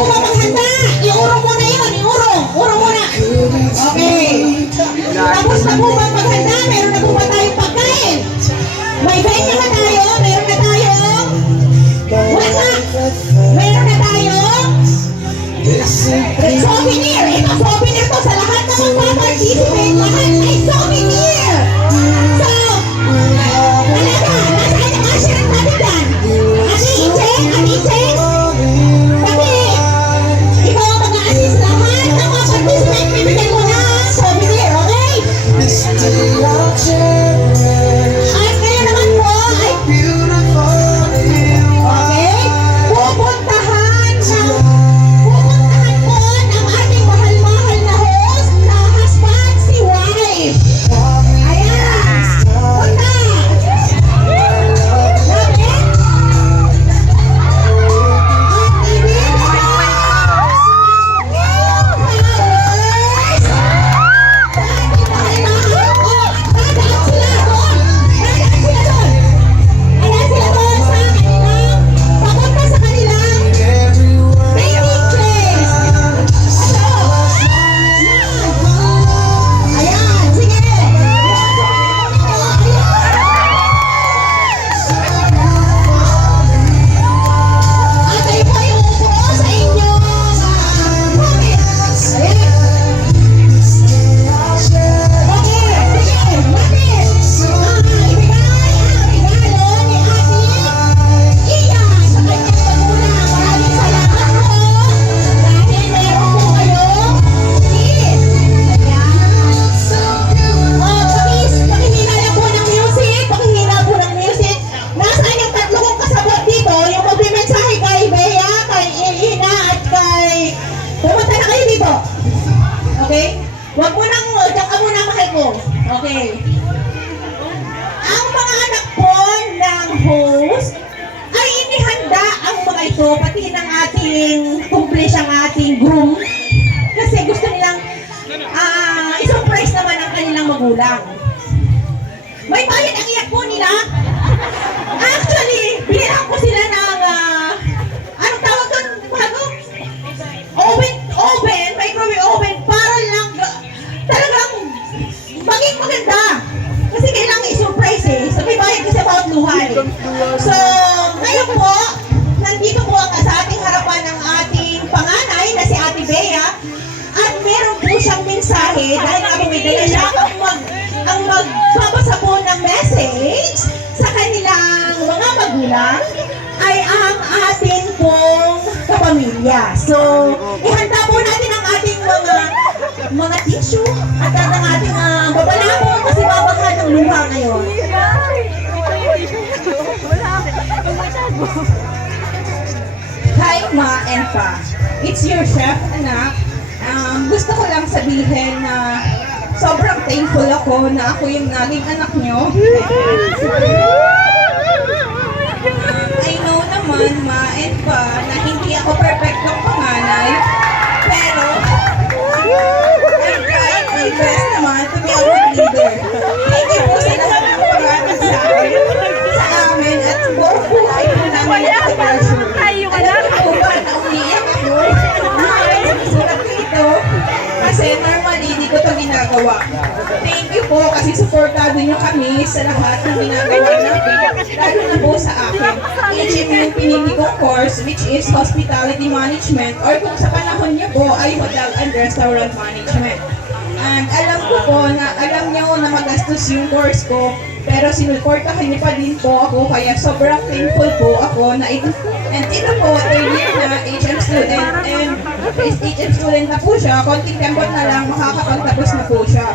po ba maghanda? Iurong muna yun, iurong. Urong muna. Okay. Tapos na po ba maghanda? Meron na po ba tayong pagkain? May venue na tayo? Meron na tayong? Wala. Meron na tayong? Souvenir. Ito, souvenir to sa lahat na magpaparticipate. Lahat ay souvenir. So, talaga, nasaan yung assurance natin dyan? Aniche? Aniche? Pati, ikaw ang mag-a-assist lahat ng mga participant. Bibigyan mo na souvenir, okay? At ngayon naman po ay okay, pupuntahan po ng ating mahal-mahal na host na husband, si wife. Ayan, punta. Namin. At ibigay okay? Wag mo nang, diyan ka muna makiko. Okay. Ang mga anak po ng host ay inihanda ang mga ito, pati ng ating kumplish ang ating groom. Kasi gusto nilang i-surprise naman ang kanilang magulang. May bayad ang iyak po nila. Actually, binilhan ko sila ng, anong tawag doon? Oven, microwave oven, para lang talagang maging maganda. Kasi kailangan i-surprise eh. So may bayad kasi bawat luhay. So, ngayon po, nandito po sa ating harapan ng ating panganay na si Ate Bea. At meron po siyang mensahe dahil nga may dala siya ang magbabasa po ng message sa kanilang mga magulang ay ang ating pong kapamilya. So, ihanda po natin ang ating mga tissue at ang ating babalako kasi babaha ng luha ngayon. Hi, Ma and Pa. It's your chef, anak. Gusto ko lang sabihin na sobrang thankful ako na ako yung naging anak nyo. I know naman, Ma and Pa, na hindi ako perfectong panganay, pero I'm trying my best naman to be a good leader. Thank you po sa lahat ng pag-aaral sa amin at buong buhay po namin ang pag-aaral. Alam niyo po ba na umiiyak ako? Sulat ito kasi normally hindi ko ito ginagawa. Thank you po kasi supportado niyo kami sa lahat ng ginagawa natin, lalo na po sa akin. HM yung pinili kong course which is Hospitality Management or kung sa panahon niyo po ay Hotel and Restaurant Management. And alam ko po na alam niyo na magastos yung course ko pero sinuportahan niyo pa din po ako kaya sobrang thankful po ako na ito. And ito po, third year na HM student and HM student na po siya, konting tempot na lang makakapagtapos na po siya.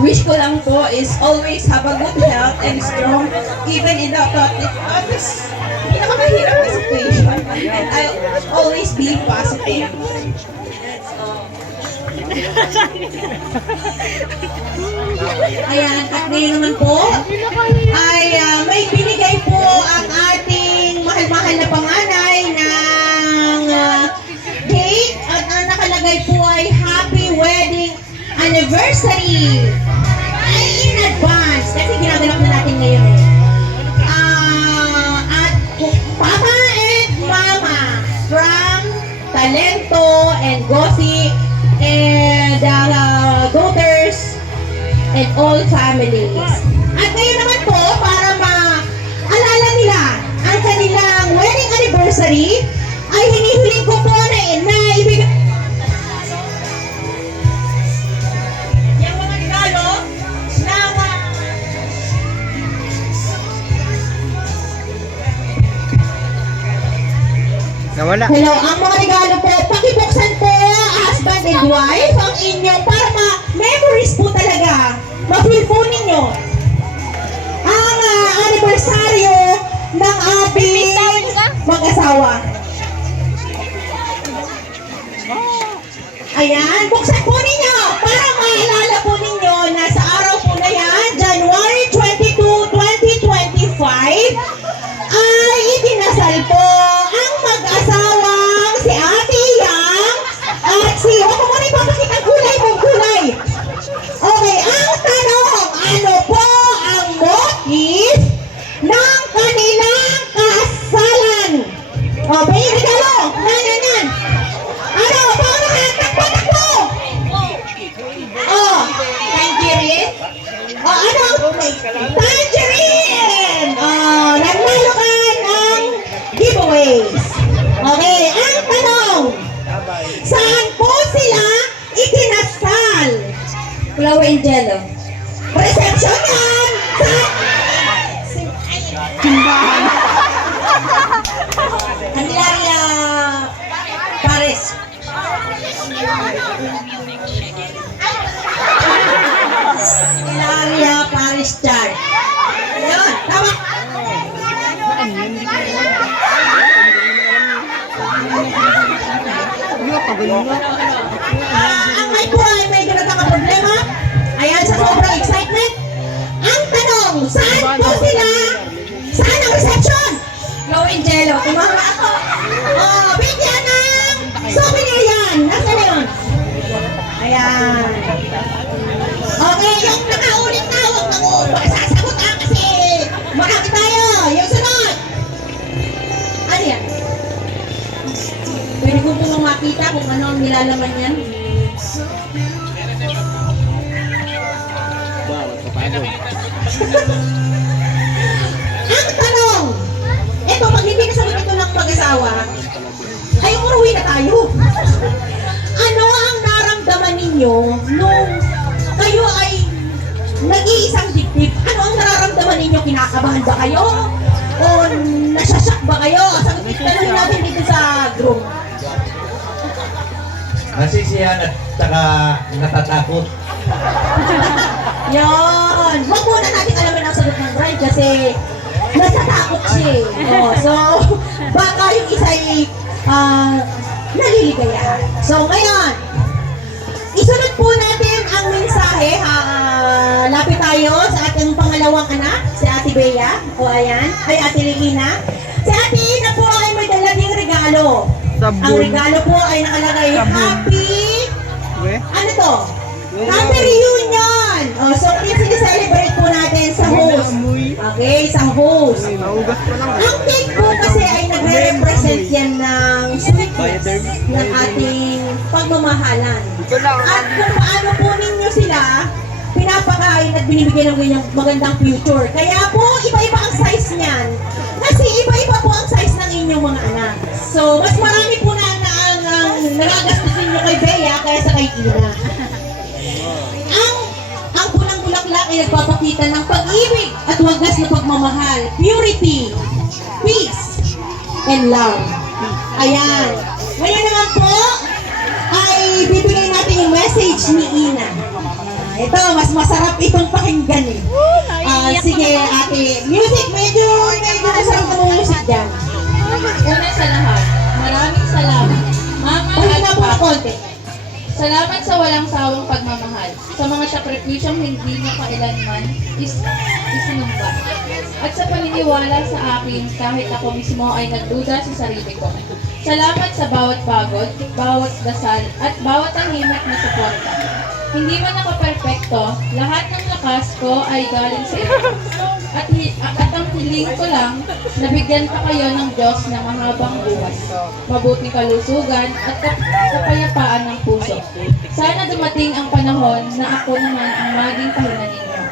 Wish ko lang po is always have a good health and strong even in the toughest pinakamahirap na situation and I'll always be positive. Ayan, at ngayon naman po ay may binigay po ang ating mahal-mahal na panganay ng cake at ang nakalagay po ay Happy Wedding Anniversary ay in advance kasi ginaganap na natin ngayon at Papa and Mama from Talento and Gossip and daughters and all families. At ngayon naman po, para maalala nila ang kanilang wedding anniversary, ay hinihiling ko po na ibigay yung mga regalo ng Nawala. hello, ang mga regalo po, pakibuksan po, husband and wife, ang inyong para memories po talaga. Ma-feel po ninyo ang anibersaryo ng ating mag-asawa. Ayan, buksan po ninyo para maalala po ninyo na sa araw po na yan, January 22, 2025, ay itinasal po ang mag-asawang si Ate Yang at si, huwag mo muna ipapakita kulay mong kulay. Okay, ang tanong, ano po ang motif ng kanilang kasalan? O, may regalo, nan. Ano, paano ka? Takbo! Oh, tangerine? Oh, ano? Tangerine! Oh, nanalo ka ng giveaways. Okay, ang tanong, saan po sila ikinasal? Flower Angelo. Reception yan! Simbahan. Candelaria Paris. Candelaria Paris Church. Ayun, tama. Ang may buhay, may ganatang problema. Ayan, sa sobrang excitement. Ang tanong, saan po sila? Saan ang reception? Flow and Jello. Tumama ako. Oh, bigyan ng souvenir yan. Nasaan na yun? Ayan. Okay, yung nakaulit na, huwag na mo sasagot kasi marami tayo. Yung sunod. Ano yan? Pwede ko po makita kung ano ang nilalaman yan. Ang tanong, eto, pag hindi nasagot ito ng mag-asawa, ay umuwi na tayo. Ano ang naramdaman ninyo nung kayo ay nag-iisang dibdib? Ano ang nararamdaman ninyo? Kinakabahan ba kayo? O nasasyak ba kayo? Sagutin tanong natin dito sa group. Nasisiyahan at saka natatakot. Yon. Huwag muna natin alaman ang sagot ng bride kasi natatakot siya eh. Oh, so, baka yung isa ay naliligaya. So, ngayon, isunod po natin ang mensahe. Lapit tayo sa ating pangalawang anak, si Ate Bea. O ayan, ay Ate Lina. Si Ate Ina po ay may dalang regalo. Sabon. Ang regalo po ay nakalagay, Sabon. Happy, We? ano to? Happy reunion! O, so, i-celebrate po natin sa host. Okay, sa host. Naugas pa lang. Ang cake po kasi ay nagre-represent yan ng sweetness ng ating pagmamahalan. Ito lang. At kung paano po ninyo sila pinapakain at binibigyan ng ganyang magandang future. Kaya po, iba-iba ang size niyan. Kasi iba-iba po ang size ng inyong mga anak. So, mas marami po na ang nagagastusin nyo kay Bea kaya sa kay Ina. Ang pulang bulaklak ay nagpapakita ng pag-ibig at wagas na pagmamahal, purity, peace, and love. Ayan. Ngayon naman po, ay bibigay natin yung message ni Ina. Ito, mas masarap itong pakinggan eh. Sige, ate. Music, medyo masarap na music dyan. Una sa lahat, maraming salamat. Mama Ulit at na po ng Papa, konti. salamat sa walang sawang pagmamahal. Sa mga sakripisyong hindi niyo kailanman isinumba. At sa paniniwala sa akin kahit ako mismo ay nagduda sa sarili ko. Salamat sa bawat pagod, bawat dasal, at bawat tahimik na suporta. Hindi man ako perpekto, lahat ng lakas ko ay galing sa iyo. At ang Hinihiling ko lang na bigyan pa kayo ng Diyos ng mahabang buhay, mabuting kalusugan at kapayapaan ng puso. Sana dumating ang panahon na ako naman ang maging pahinga ninyo.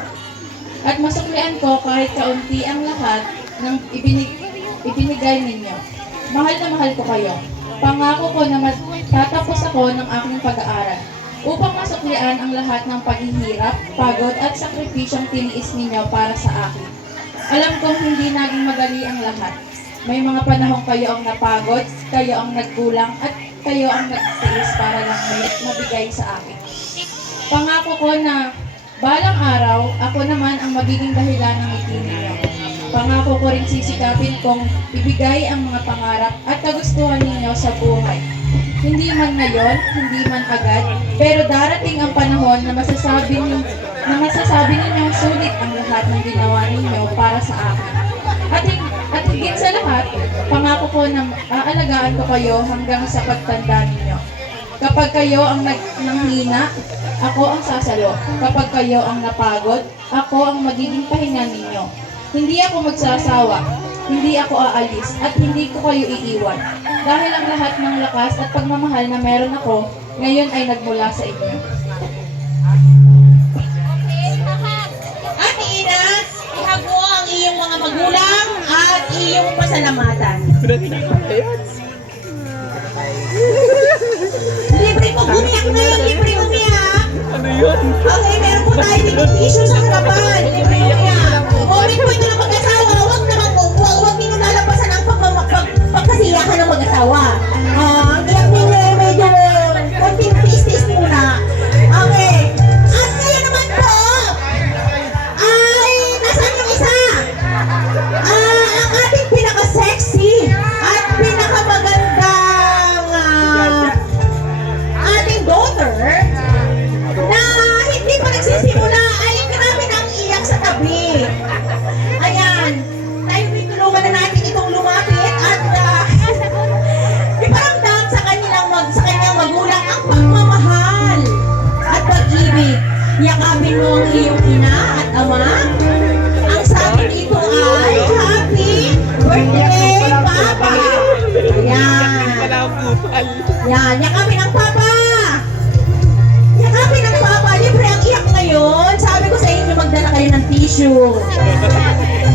At masuklian ko kahit kaunti ang lahat ng ibinigay ninyo. Mahal na mahal ko kayo. Pangako ko na matatapos ako ng aking pag-aaral upang masuklian ang lahat ng paghihirap, pagod at sakripisyong tiniis ninyo para sa akin. Alam kong hindi naging madali ang lahat. May mga panahong kayo ang napagod, kayo ang nagkulang, at kayo ang nagtiis para lang mabigay sa akin. Pangako ko na balang araw, ako naman ang magiging dahilan ng ngiti ninyo. Pangako ko rin sisikapin kong ibigay ang mga pangarap at kagustuhan ninyo sa buhay. Hindi man ngayon, hindi man agad, pero darating ang panahon na masasabi ninyong sulit ang lahat ng ginawa ninyo para sa akin. At higit sa lahat, pangako ko na aalagaan ko kayo hanggang sa pagtanda ninyo. Kapag kayo ang nanghina, ako ang sasalo. Kapag kayo ang napagod, ako ang magiging pahinga ninyo. Hindi ako magsasawa, hindi ako aalis, at hindi ko kayo iiwan. Dahil ang lahat ng lakas at pagmamahal na meron ako, ngayon ay nagmula sa inyo. Ate Ina, ihago ang iyong mga magulang at iyong pasalamatan. Libre po umiyak ngayon, libre umiyak. Ano yun? Okay, meron po tayo dito tissue sa harapan. Libre umiyak. Comment po ito ng mag-asawa, huwag ninyo lalabasan ang pagkasiyahan ng mag-asawa. Ang iyak ninyo ay medyo konting tis-tis muna. Okay. At ngayon naman po, ay nasaan yung isa? Ang ating pinaka-sexy at pinakamagandang ating daughter na hindi pa nagsisimula ay grabe na ang iyak sa tabi. Ayan, tayo tulungan na natin itong lumapit at iparamdam sa kanyang magulang ang pagmamahal at pag-ibig. Yakapin mo ang iyong ina at ama. Ang sabi dito ay, Happy Birthday, Papa! Ayan. Yan, yakapin ang Papa! Yakapin ang Papa! Libre ang iyak ngayon. Sabi ko sa inyo, magdala kayo ng tissue.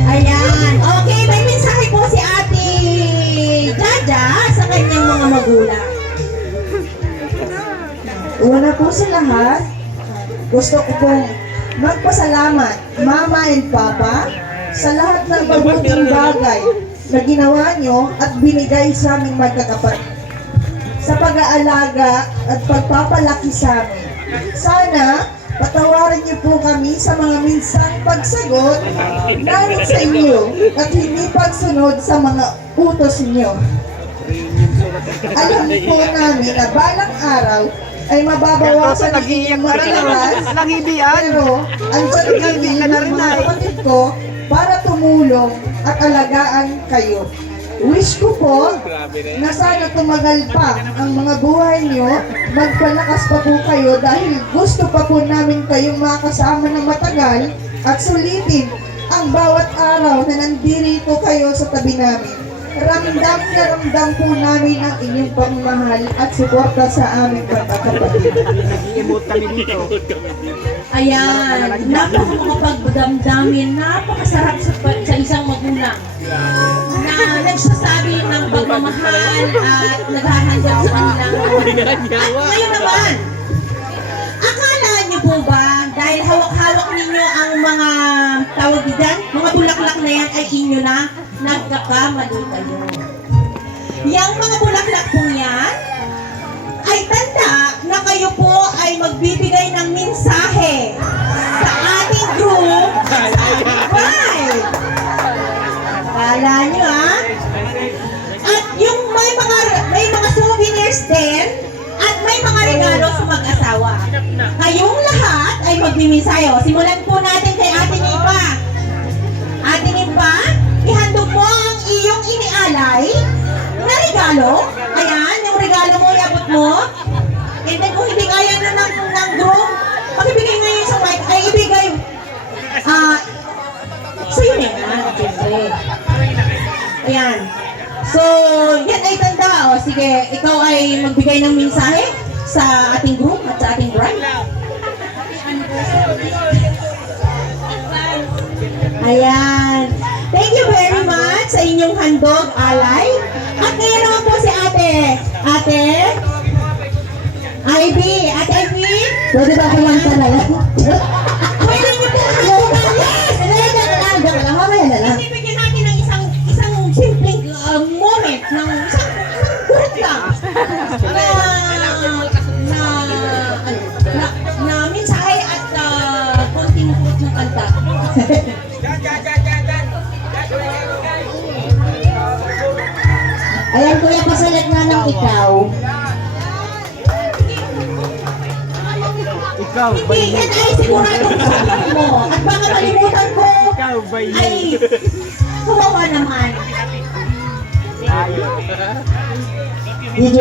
Ayan. Okay, may mensahe po si Ate Jaja sa kanyang mga magulang. Una po sa lahat, gusto ko pong magpasalamat, Mama and Papa, sa lahat ng mabuting bagay na ginawa nyo at binigay sa aming magkakapatid. Sa pag-aalaga at pagpapalaki sa amin. Sana, patawarin niyo po kami sa mga minsang pagsagot namin sa inyo at hindi pagsunod sa mga utos niyo. Alam po namin na balang araw ay mababawasan ang inyong maralas, pero andyan kami ng mga kapatid ko para tumulong at alagaan kayo. Wish ko po na sana tumagal pa ang mga buhay nyo, magpalakas pa po kayo dahil gusto pa po namin kayong makasama ng matagal at sulitin ang bawat araw na nandito kayo sa tabi namin. Ramdam na ramdam po namin ang inyong pagmamahal at suporta sa aming magkakapatid. Nag-emote kami dito. Ayan, napaka-pagdamdamin, napakasarap sa isang magulang na nagsasabi ng pagmamahal at naghahandog sa kanilang at ngayon naman, akala niyo po ba dahil hawak-hawak ninyo ang mga tawag diyan, mga bulaklak na yan ay inyo na, nagkakamali kayo. Yang mga bulaklak po yan ay tanda na kayo po ay magbibigay ng mensahe sa ating group sa ating bride. Akala nyo ha? At yung may mga souvenirs din at may mga regalo sa mag-asawa. Kayong lahat ay magbimensahe. Simulan po natin kay Ate Nipa. Ate Nipa, ihandog mo ang iyong inialay na regalo. Ayan, yung regalo mo, iabot mo. And then kung hindi kaya na ng group, pakibigay ngayon sa mic, ay ibigay. Sa'yo na yan, siyempre. ay magbigay ng mensahe sa ating group at sa ating brand. Ayan. Thank you very much sa inyong handog, alay. At ngayon naman po si ate. Ate? Ivy. Ate Ivy? Pwede ba kumanta na lang? Pwede niyo po yes! Diyan lang, mamaya na lang. Bibigyan natin ng isang simpleng moment ng isang kurot lang na mensahe at konting kurot ng kanta. Ayan, kuya, pasalat nga ng ikaw. Ikaw, Hindi yan ay siguradong sabihin mo. At baka malimutan ko ikaw, bay. ay kawawa naman. DJ.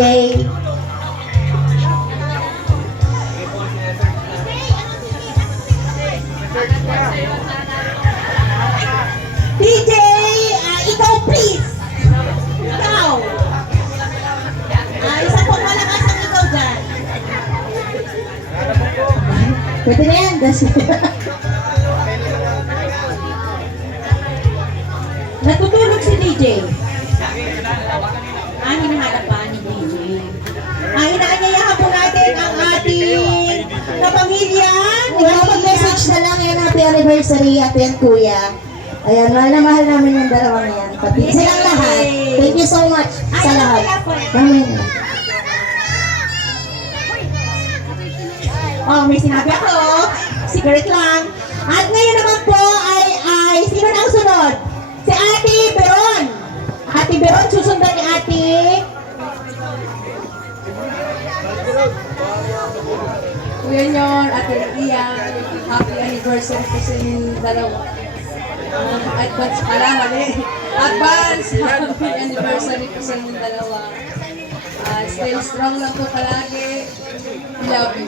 DJ, ikaw please. Ikaw. Isa pong malakas ang ikaw dyan. Pwede na yan. Natutulog si DJ. Hinahanap pa ni DJ. Inaanyayahan po natin ang ating kapamilya. Mag-message na lang yan, happy anniversary at yan, kuya. Ayan, mahal na mahal namin yung dalawang yan. Pati silang lahat. Thank you so much sa lahat. Amen. Oh, may sinabi ako. Secret lang. At ngayon naman po ay sino na ang sunod? Si Ate Beron. Ate Beron, susundan ni Ate. Kuya Nyor, Ate Iya, happy anniversary po sa inyong dalawa. Advance pala, mali. Advance happy anniversary po sa inyong dalawa. Stay strong lang po palagi. Love you.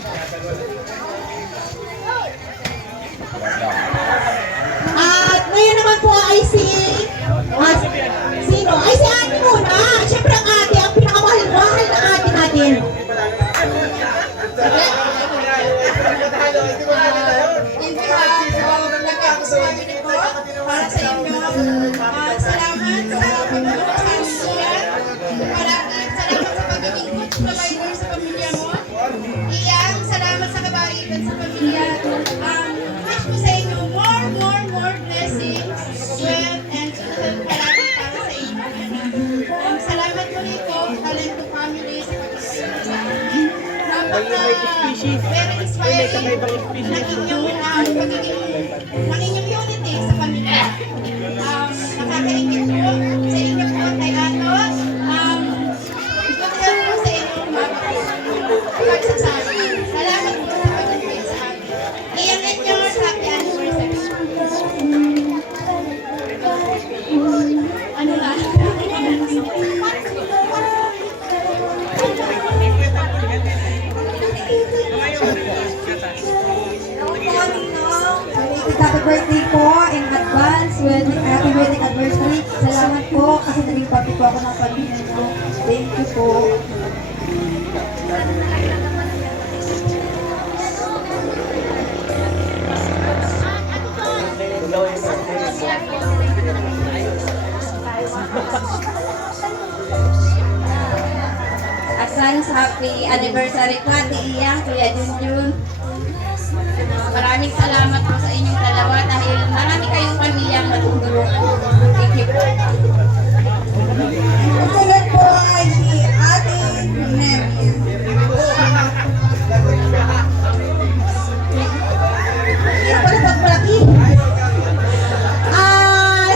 At ngayon naman po ay sino? Ay si Ate muna. Siyempre ang Ate, ang pinakamahal na Ate natin. In behalf of Nagkakos Family po, para sa inyo, salamat sa pagmamahal sa pamilya. Salamat sa pagiging good provider sa pamilya mo. Iyang, salamat sa kabaitan sa pamilya. Wish ko sa inyo more blessings, wealth, and success palagi para sa inyo. Salamat ulit po, Talento Family, sa pagkakaroon sa amin. Very inspiring ng inyong unity sa pamilya. Nakakaingit po sa inyo po, Tayato. Good health po sa inyong pagsasama. Salamat po sa pag-invite sa amin. Iyan at yours, happy anniversary. Ano lang? Happy birthday po in advance. Happy wedding anniversary. Salamat po kasi naging parte po ako ng pamilya niyo. Thank you po. Advance happy anniversary po, Ate Iya, Kuya Junjun. Maraming salamat po sa inyong dalawa dahil marami kayong pamilyang natutulungan. Thank you po. Ang sunod po ay si Ate Nemi. Yan pala pagmalaki.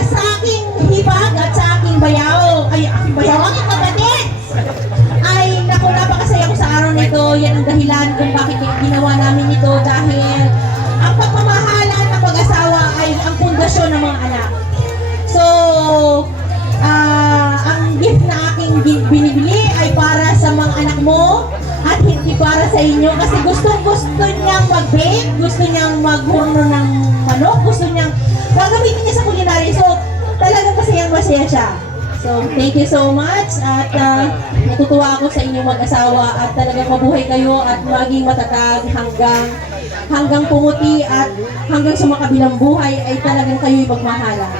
Sa aking hibag at sa aking bayaw, aking kapatid, ay naku, napakasaya ko sa araw nito. Yan ang dahilan kung bakit ginawa namin ito dahil ang pagmamahalan ng pag-asawa ay ang pundasyon ng mga anak. So, ang gift na aking binibili ay para sa mga anak mo at hindi para sa inyo kasi gusto niyang mag-bake, gusto niyang maghorno ng manok, gusto niyang gagamitin niya sa culinary. So, talagang masaya siya. So, thank you so much at natutuwa ako sa inyong mag-asawa at talagang mabuhay kayo at maging matatag hanggang pumuti at hanggang sa makabilang buhay ay talagang kayo'y magmahalan.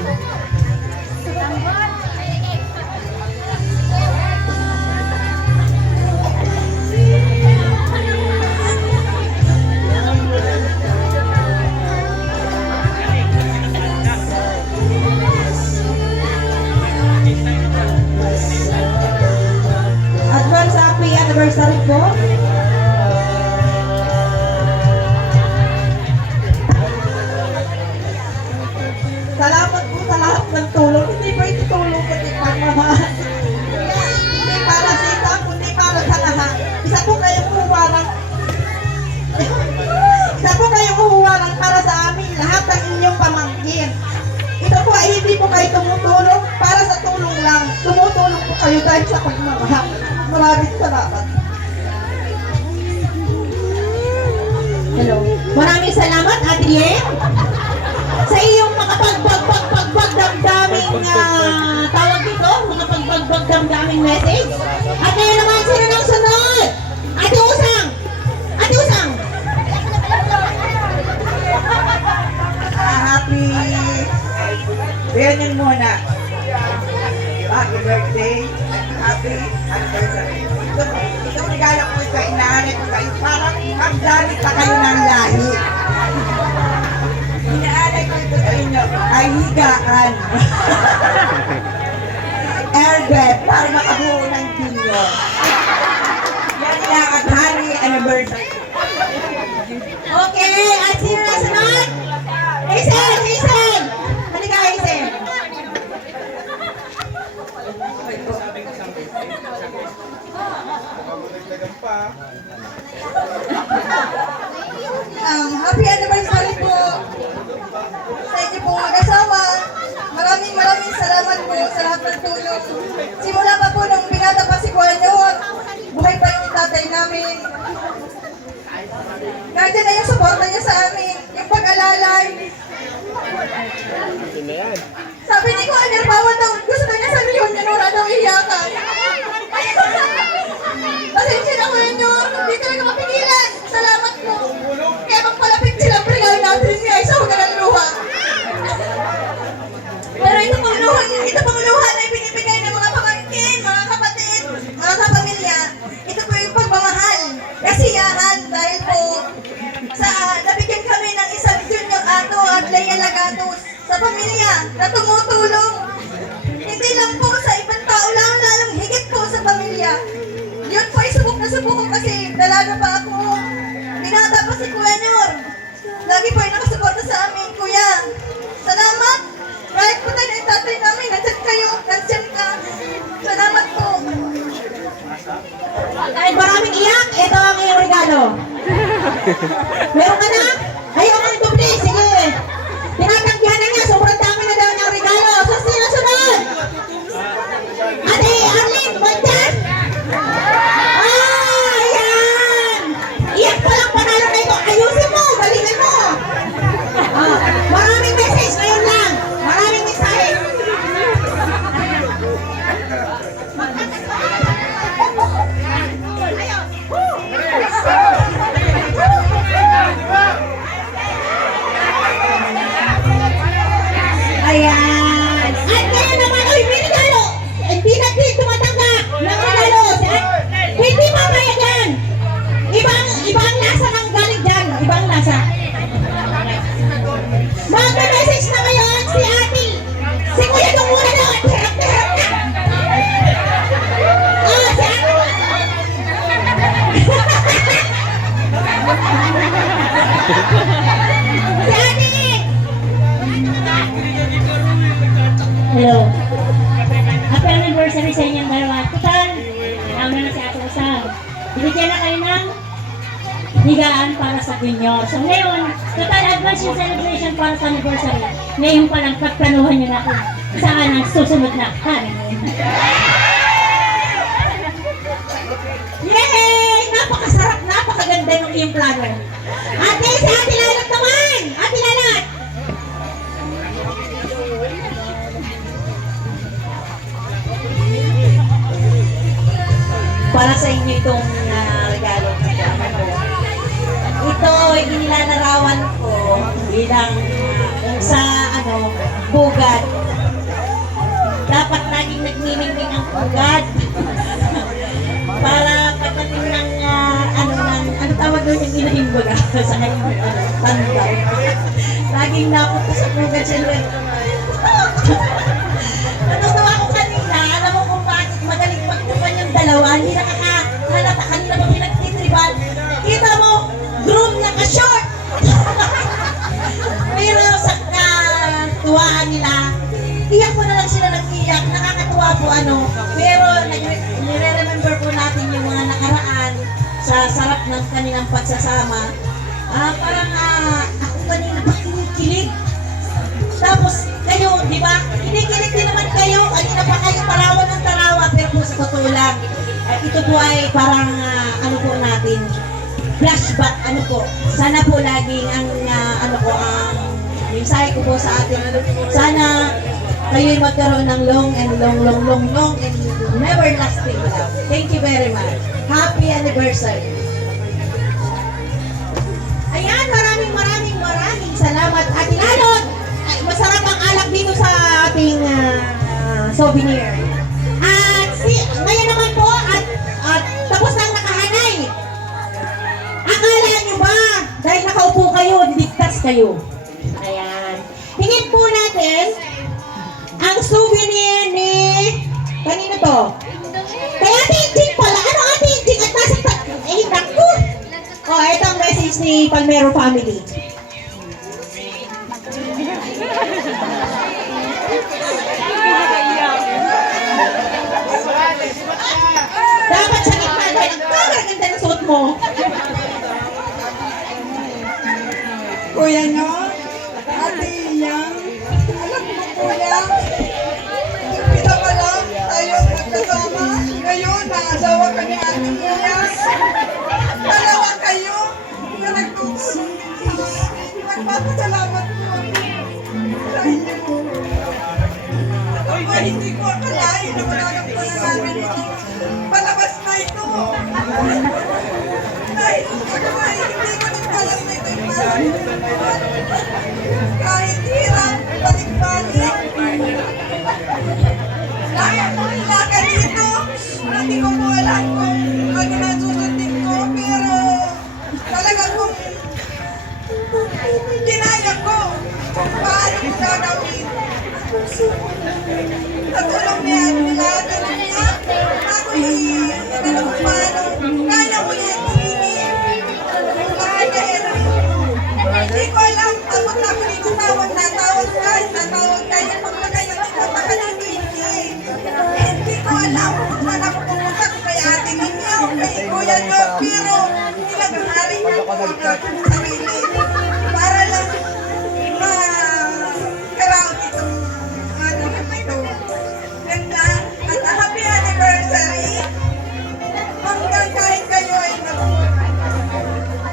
Advance happy anniversary po. Salamat po sa lahat ng tulong. Hindi po ito tulong kundi pagmamahal. Hindi para sa isa, kundi para sa lahat. Isa po kayong uhuwarang para sa amin lahat ng inyong pamangkin. Ito po ay hindi po kayo tumutulong para sa tulong lang. Tumutulong po kayo dahil sa pagmamahal. Maraming salamat. Hello. Maraming salamat, Ate Yem, sa iyong makapagbag-damdaming tawag dito, makapagbag-damdaming message. At ngayon naman, sino nang sunod? Ate Usang! Ate Usang! Happy reunion muna. Happy birthday. Happy anniversary. Itong regalo ko sa inaalit ko kayo. Parang magdamit pa kayo ng lahi. Inaalay ko ito sa inyo ay higaan. Airbed para makabuo ng junior. Yan lang ang happy anniversary. Okay, at sino na sunod? Hazel! Hazel! Halika, Hazel! Happy anniversary po sa inyo pong mag-asawa. Maraming salamat po sa lahat ng tulong. Simula pa po nung binata pa si Juan yun, buhay pa yung tatay namin. Nandiyan na yung suporta niya sa amin, yung pag-alalay. Sabi ni Juan, nirpawan daw, gusto na niya sa reunion, wala daw iyakan. Pasensya na ko yun yun, hindi talaga mapigilan. Salamat po. Kaya magpalapit sila, regalo natin niya, isa huwag ng luha. Pero ito pang luha na ibinibigay ng mga pamangkin, mga kapatid, mga kapamilya. Ito po yung pagmamahal, kasiyahan dahil po sa nabigyan kami ng isang junior ato at Leia Lagatos sa pamilya na tumutulong. Hindi lang po sa ibang tao lang, lalong higit po sa pamilya. Yun po ay subok na subok ko kasi dalaga pa ako. Binata pa si Kuya Nyor. Lagi po ay nakasuporta sa amin, Kuya. Salamat! Kahit po tayo na yung tatay namin, nandyan kayo, nandyan ka. Salamat po. Dahil maraming iyak, ito ang iyong regalo. Meron ka na? Ayaw ka ng doble, sige. Tinatanggihan na niya, sobrang dami na daw niyang regalo. So, sino sunod? Ate Arlene, bandyan? Ayan! Iyak pa lang panalo na ito. Ayusin mo, galingan mo. Maraming message ngayon lang. Maraming mensahe. Ayan. At ngayon naman, oy, may regalo. Hindi na din tumatanggap ng regalo. Hindi mamaya dyan. Ibang lasa ng galing dyan. Ibang lasa. Mag-message na ngayon si Ate. Si Kuya nung muna doon. Hirap na. Si Ate. Si Ate. Hello. Happy anniversary sa inyong dalawa. Total, nauna na si Ate Usang. Binigyan na kayo ng higaan para sa junior. So ngayon, total advance yung celebration para sa anniversary. Ngayon pa lang, pagplanuhan nyo na kung saan ang susunod na honeymoon. Yay! Napakasarap, napakaganda yung iyong plano. Ate, si Ate Lanat naman! Ate Lanat! para sa inyo itong regalo na ito. Ito ay inilalarawan ko bilang sa pugad. Dapat laging nagniningning ang pugad. Para pagdating ng ano tawag doon yung inaimbaga sa kanyang tanda. Laging napunta sa pugad sila. Natutuwa ko kanina, alam mo kung bakit magaling magtupan yung dalawa, hindi nakakahalata kanina ba pinagtitriban. Kita mo, groom naka-short! Pero sa tuwaan nila, iyak ko na lang sila nag-iyak, nakakatuwa po pero nire-remember po natin yung mga nakaraan sa sarap ng kanilang pagsasama. Parang ako kanina ba kinikilig? Tapos kayo, di ba? Kinikilig din naman kayo, kanina pa kayo tarawa ng tarawa, pero po sa totoo lang, ito po ay parang po natin, flashback, sana po laging ang mensahe ko po sa atin, sana kayo'y magkaroon ng long and never lasting love. Thank you very much. Happy anniversary. Ayan, maraming salamat. At ilalot, masarap ang alak dito sa ating souvenir. At ngayon naman po, at tapos na ang nakahanay. Akala nyo ba, dahil nakaupo kayo, didiktas kayo. Ayan. Hingin po natin ang souvenir ni kanino to? Kaya Tinting pala. Ano ang Tinting? At nasa naku! Ito ang message ni Palmero family. Dapat sa gitna dahil ang ganda ng suot mo. Kuya nyo, ate Iyang, alam mo kuya, umpisa pa lang tayo magkasama. Ngayon, naasawa ka ni ate Iyang. Dalawa kayo na nagtutulong. Nagpapasalamat po sa inyo. Ako hindi ko akalain na magagampanan namin ito. Palabas na ito. Dahil ako ay hindi ko nagpalas na ito yung kahit hirap, balik-balik. Dahil wala ka dito, hindi ko po alam kung ano na susundin ko, pero talaga kung ginaya ko kung paano ko gagawin. Sa tulong niya, nilagay niya, ako yung kung paano, kaya ko yan, hindi ko alam, tapos ako dito natawag kahit natawag kayo, pagpagayon ako, makalangiti. Hindi ko alam kung saan ako pumunta kay ate ninyo, kay kuya nyo, pero nilagahari ko ang aking sarili para lang ma-karaot itong ito. Ganda, at happy anniversary! Hanggang kahit kayo ay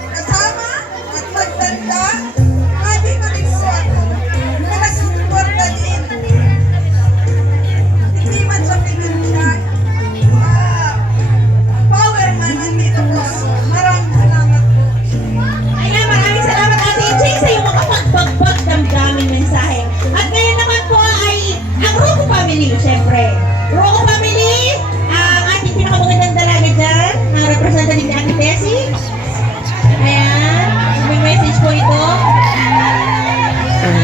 kasama at magtanda, hindi ko din po ako na nagsusuporta din. Hindi man sa pinansyal, power man nandito po. Maraming salamat po. Ayan, maraming salamat Ate Inching sa iyong makapagbagbag damdaming mensahe. At ngayon naman po ay ang Roco family, syempre. Roco family, ang ating pinakamagandang dalaga dyan, ang representative ni Ate Tessie. Ayan, may message po ito.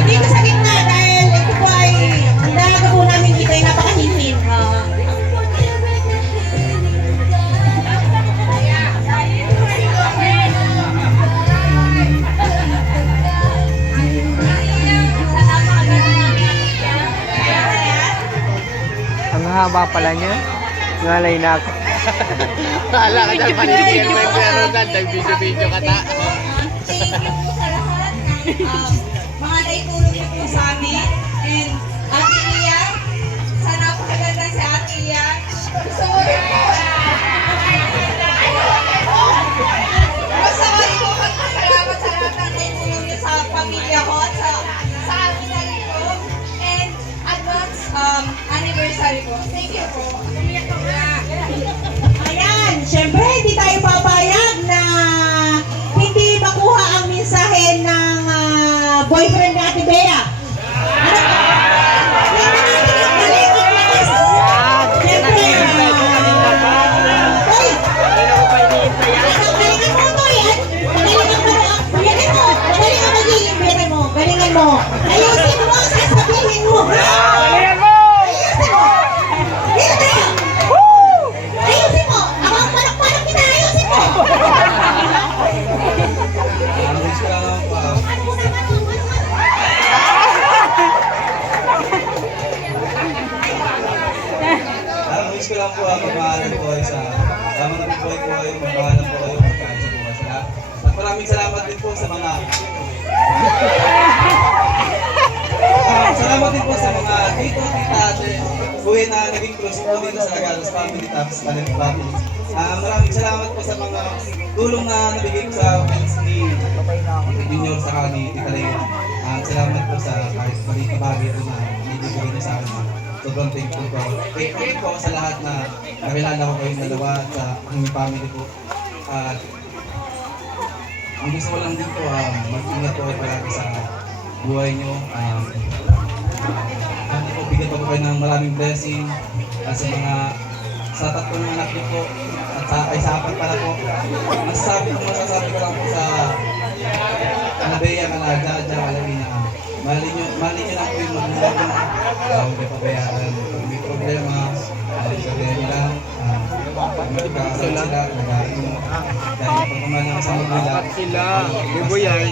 Dito sa gitna dahil ito po ay ang dalaga po namin dito ay napakahinhin. Ang haba pala niya. Ngalay na ako. Wala ka dyan, manigyan mo yung Kuya Ronald, nag-video-video ka ta. Mga naitulong niyo po sa amin. And Ate Iya, sana napakaganda si Ate Iya. Gusto ko rin po. Gusto ko rin po magpasalamat sa lahat ng naitulong niyo sa pamilya ko at sa amin na rin po. And advance anniversary po. Thank you po. Ayan, dito, tita, ate, buhay na naging close po dito sa Agalos Family tapos Talent Family. Maraming salamat po sa mga tulong na nabigay ko sa friends ni Junior sa ni Tita Leia. Salamat po sa kahit maliit na bagay ito na ibibigay niyo sa akin. Sobrang thankful po. Thankful po ako sa lahat na nakilala ko kayong dalawa at sa aming family po. At ang gusto ko lang din po, mag-ingat po kayo palagi sa buhay niyo. Bigyan pa po kayo ng maraming blessing sa mga sa tatlong anak niyo po at sa apat para po. Masasabi ko lang po sa Anabea, Kalaga, Alawina. Mahalin niyo lang po yung magulang niyo. Huwag niyo pabayaan. Kung may problema, sabihin niyo lang. Magkakasal sila, nagahin niyo. Dahil pagmamahal ng sa magulang. Sila, bubuyan.